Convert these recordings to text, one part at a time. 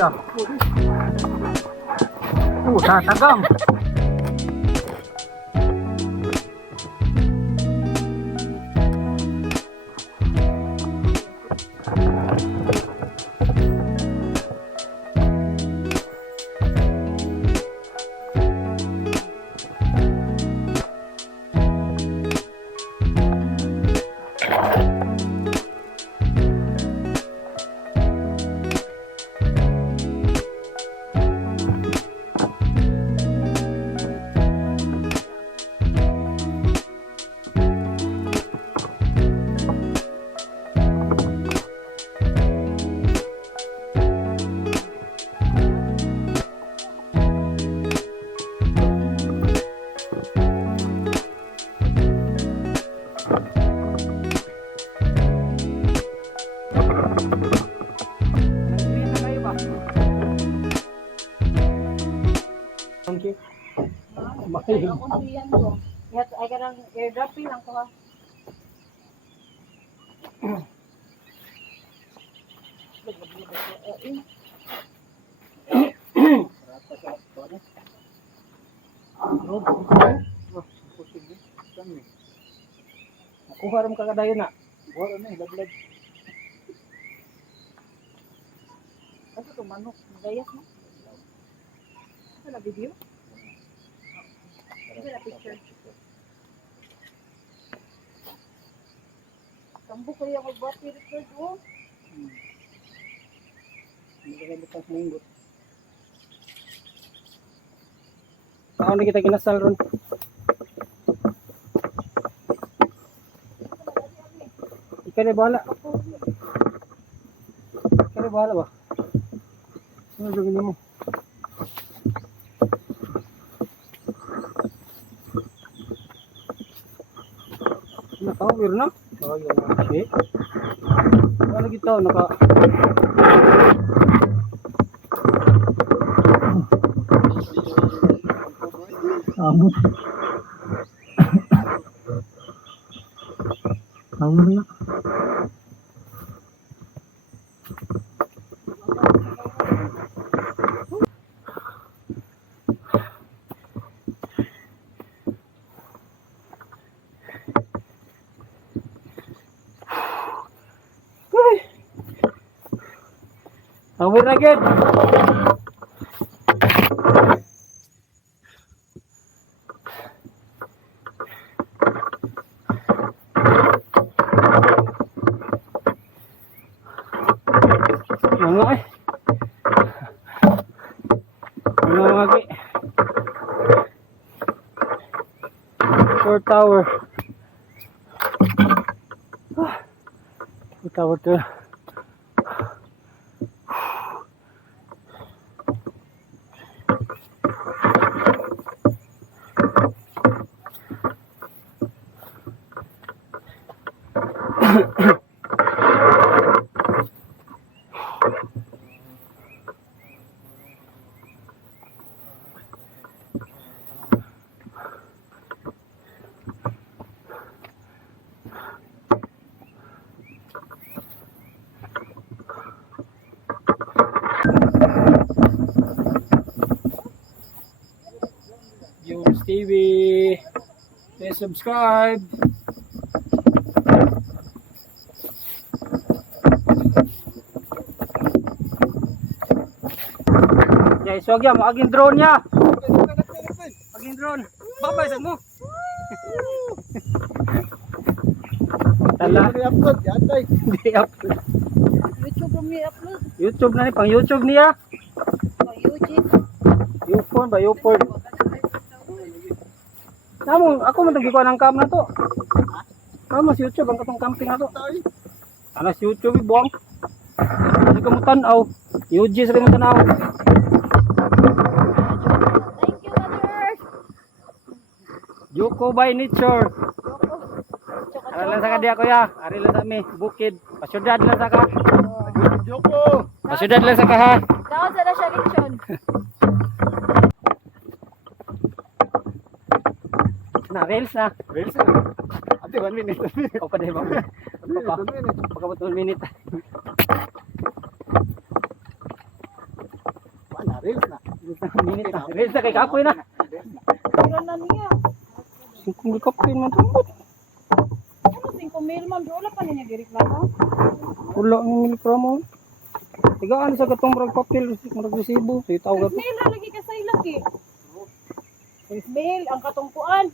ya. Tatagam. Ay kanang airdrop lang ko ha. Kuha rin kakadayon na. Kuha rin laglag. Ano to manok? Magayas mo? Ano na video? Ano na picture? Kambo ko yung mag-bati record mo. Hindi ka bukas minggot. Saan na kita kinasal ron? Ikaw na bahala. Ikaw na bahala ba? Ano gawin mo? Nakawir na? Shit. Wala gito, naka... Abot. Kawir na. Kawir na agad. Mga eh. Mga lagi. 4 tower. 4 tower to. Jones TV, please subscribe. Guys, wag ya, maging drone niya. Maging drone. Babay sa mo. Tala. I-upload yatay. Hindi upload. YouTube mo i-upload. YouTube na ni, pang YouTube niya. O YouTube. YouPorn ba, YouPorn. Namo, ako man tagi ko ng cam na to. Mas YouTube ang katong camping na to. Anas YouTube buang. Hindi ka mo tanaw. UG sa mo tanaw. Thank you, Mother. Joko by nature. Choco. Ara lang sa kadiya kuya. Ari lang sa mi bukid. Pasyudad lang sa ka. Joko. Pasyudad lang sa ka ha. Daon sa na siya lechon. Na reels na. Reels na. Ate, 1 minute. O pa dai ba? Pagka 1 minute. minute na. Release na kay kapoy na. Meron na niya. 5 kapoy man tungkol. Ano 5,000 ma'am, wala pa niya gireklamo. Wala ang miligramo. Tigaan sa katong murag papel, murag resibo. Sa itaw gato. Mail lagi ka sa ilaki. Mail ang katungkuan.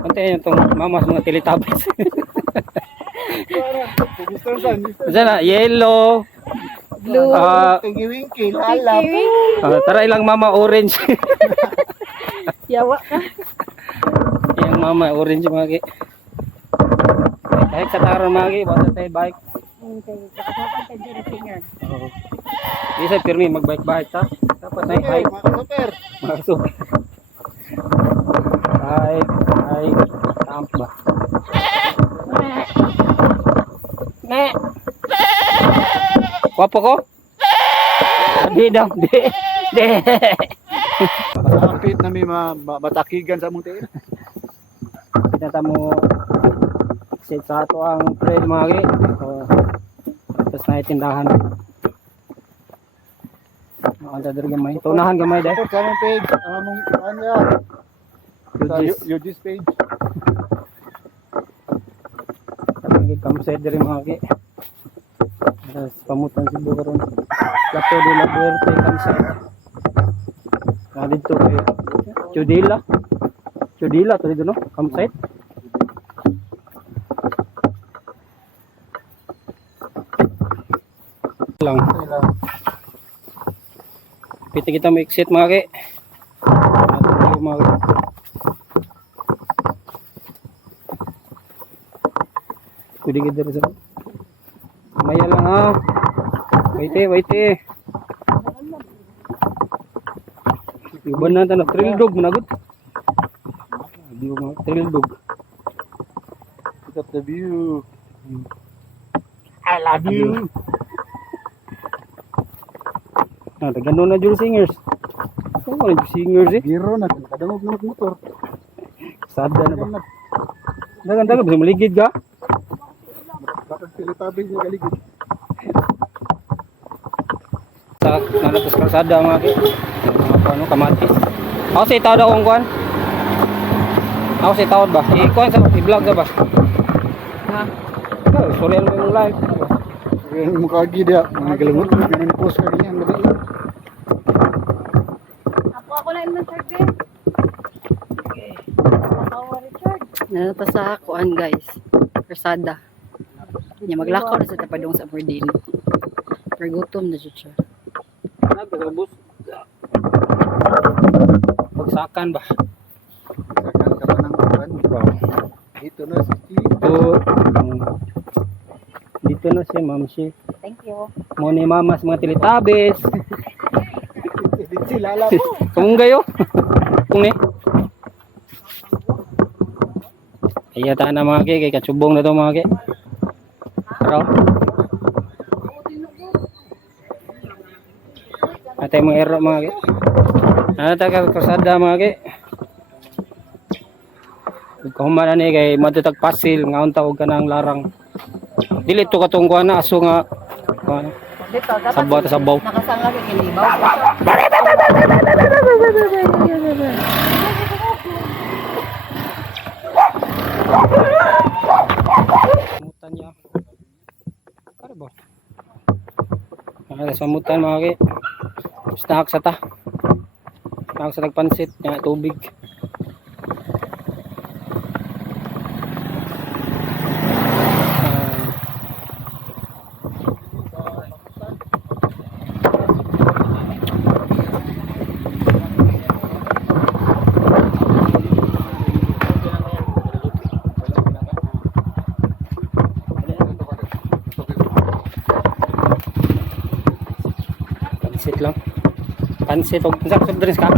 Antay yung itong mamas mga Teletubbies. Gusto saan? Diyan na, yellow. Blue. Tingi-winky, lalap. Tara ilang mama orange. Yawa ka. Yung mama orange mga ki. Kahit sa taron mga ki, basta tayo bike. Okay, kakasapan ka dyan singer. Isa pirmi magbike-bike ta. Dapat na Okay, hike. mga super. Masuk. Hike, camp ba? Ne. Wapo ko? Di daw, di. Kapit na may matakigan sa mong tiin. Pinata mo exit sa ato ang trail mga ki. Tapos na itindahan. Makanta dito gamay. Tunahan gamay dahil. Sa among page, among ano yan? Sa UG's page. Campsite diri mga ki. Tapos pamutan si Bukaron. Plato de la Buerte campsite. Dito kay Chudila. Chudila to dito no? Campsite. Lang. Piti kita may exit mga ki. Natin mga ki. Pwede kita rin sa maya lang ha. Waite. Iban na tanong. Trail dog managot. Di ko mga trail dog. Look at the view. I love you. Ganun na Jewel Singers. Ano na Jewel Singers eh? Giro na. Kadamog na motor. Sada na ba? Dagan-dagan, bisa maligid ka? Bakit Teletubbies niya galigid? Sa nalatas kalsada mga ki. Ano, kamatis. Ako sa itaw daw kung kuhan. Ako sa itaw ba? I-kuhan sa i-vlog sa ba? Ha? Sorry ano yung live. Yung mukha lagi dia. Mga galimot. Ganun post ka niya. Ang gabi. Ako na yung Richard din. Ako Richard. Nalata sa kuan guys. Persada. Nya maglakaw na sa tapadong sa Bordin. Pergutom na jud siya. Nagkabus. Pagsakan ba? Sakan ka ba ng uban? Dito na si Steve. Dito na si Ma'am si. Thank you. Mo ni mamas mga Teletubbies. Dito si Lala po. Kung gayo. Kung ni. Iya ta na mga ki kay katsubong na to mga ki. Pero atay mga ero mga ki. Ano ta ka kasada mga ki. Kahuman ni kay matutag pasil nga unta og kanang larang. Dili to katong kuha na aso nga kuha. Dito, dapat Sabaw ta sabaw. nakasanga ka kinibaw. Samutan niya. Ano ba? Samutan mga ki. Snack sa ta. Snack sa tagpansit nga tubig. Pansit lang. Pansit og sa soft drinks ka.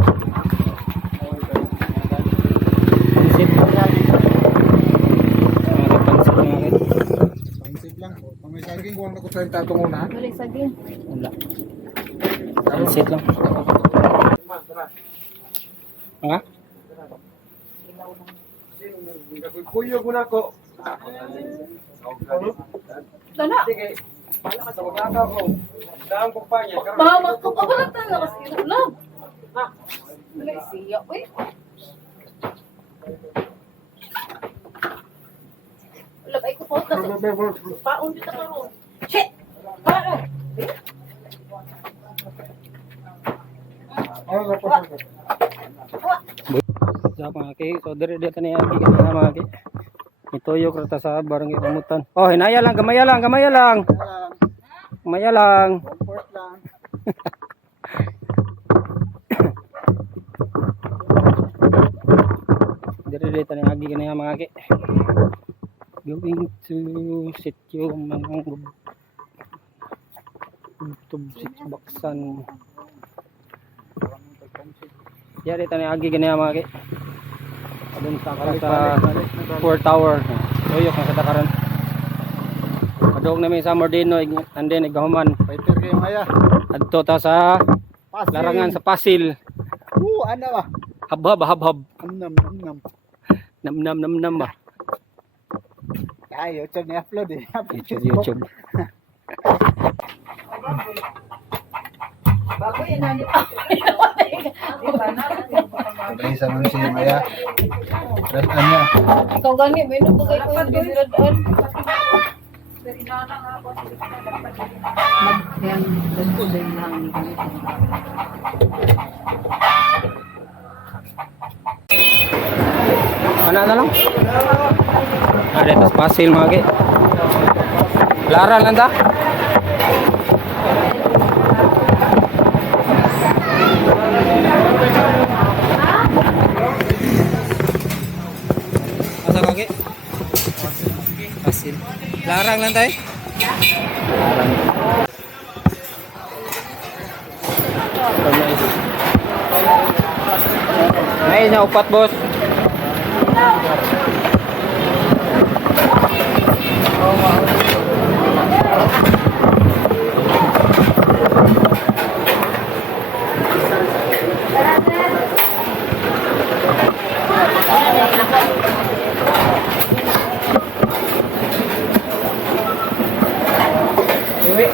Pansit. Pansit mga ki. Pansip lang. May saging kuwang na ko sa tatong una. Dali saging. Wala. Pansit lang. Ha? Kuyo ko na ko. Sana. Mama ko, kabaratan na kasi ulam. Wala siya, uy. Wala, ay ko po kasi. Paon dito ka ron. Shit! Paon! Sa mga ki, so dire dito ni aki kanina mga ki. Ituyok rata sa barangay Ramutan. Oh, hinaya lang, gamaya lang, gamaya lang. Gamaya lang. Comfort lang. Dire dito ni aki kanina mga ki. Going to sit yung mga YouTube baksan. Ya dito ni agi kanina mga ki. Doon sa Fort Tower. Tuyok na sa Dakaran. Padung na may sa Mordino and then igahuman. Fighter kay Maya. Adto ta sa Pasil. larangan sa Pasil. Ano ba? Habhab. Namnam, namnam. Nam ba. Ay, YouTube ni upload eh. YouTube. Bago yan na. Isa man si Maya. Terus ano? Ikaw gani, may nabagay ko yung biniradaan. Yan, dito din lang ni ganito. Ano na lang? Dito sa Pasil mga ki. Laran lang ta. Asa kaki? Pasil. Larang lang tayo. May na upat boss.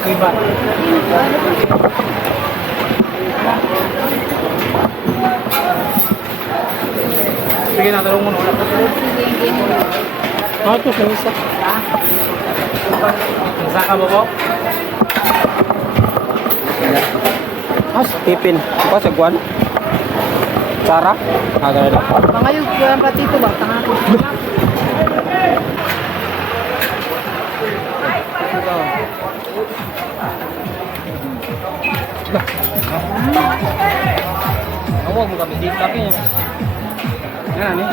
Iba. Sige na, talong mo na. Ito sa isa. Isa ka ba po? Tipin. Apa sa guwan? Cara? Agad na. Pangayog yan pati ito ba? Tangako. Huwag mo kami dito kami. Yan eh.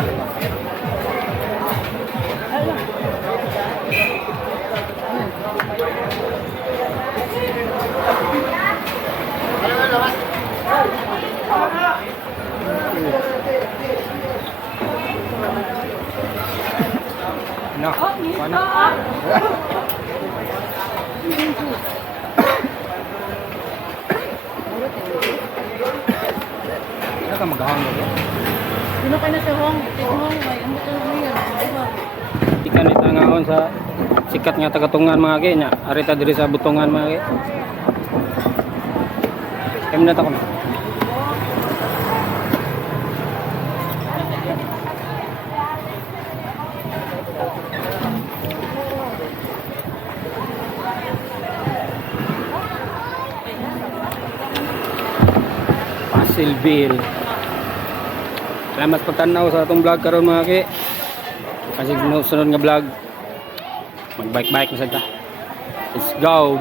No, mana? Ano ka maghahang mo? Sino ka na sa hong? May ano ka na yan? Ikan ito ngaon sa sikat nga tagatungan mga kanya. Arita diri sa butungan mga kanya. Kami na ko. Pasilville. Salamat pagtanaw sa atong vlog karon mga ki. Kasi sunod nga vlog. Mag-bike-bike na sa ta. Let's go.